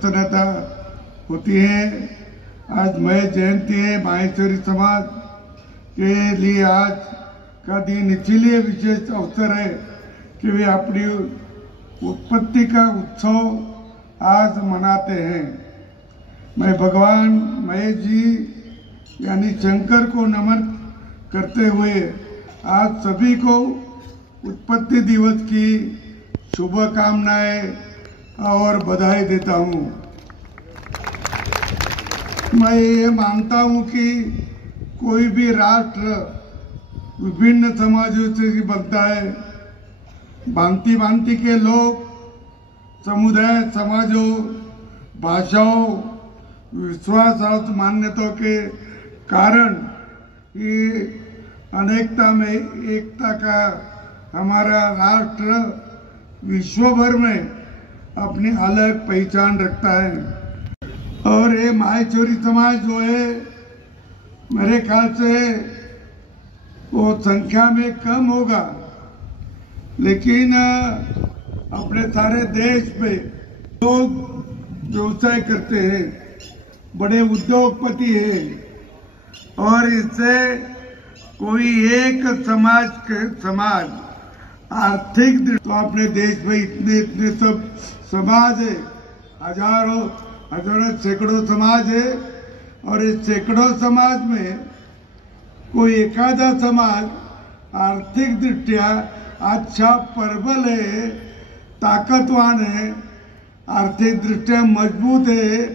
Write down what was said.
प्रसन्नता होती है। आज महेश जयंती है। माहेश्वरी समाज के लिए आज का दिन इसीलिए विशेष अवसर है कि वे अपनी उत्पत्ति का उत्सव आज मनाते हैं। मैं भगवान महेश जी यानी शंकर को नमन करते हुए आज सभी को उत्पत्ति दिवस की शुभकामनाएं और बधाई देता हूं। मैं ये मानता हूं कि कोई भी राष्ट्र विभिन्न समाजों से बनता है। भांति भांति के लोग, समुदाय, समाजों, भाषाओं, विश्वास और मान्यताओं के कारण ये अनेकता में एकता का हमारा राष्ट्र विश्व भर में अपनी अलग पहचान रखता है। और ये माहेश्वरी समाज जो है मेरे ख्याल से वो संख्या में कम होगा, लेकिन अपने सारे देश में लोग व्यवसाय करते हैं, बड़े उद्योगपति हैं और इससे कोई एक समाज आर्थिक तो अपने देश में इतने सब समाज है, हजारों सैकड़ों समाज है और इस सैकड़ों समाज में कोई एखादा समाज आर्थिक दृष्टिया अच्छा प्रबल है, ताकतवान है, आर्थिक दृष्टिया मजबूत है।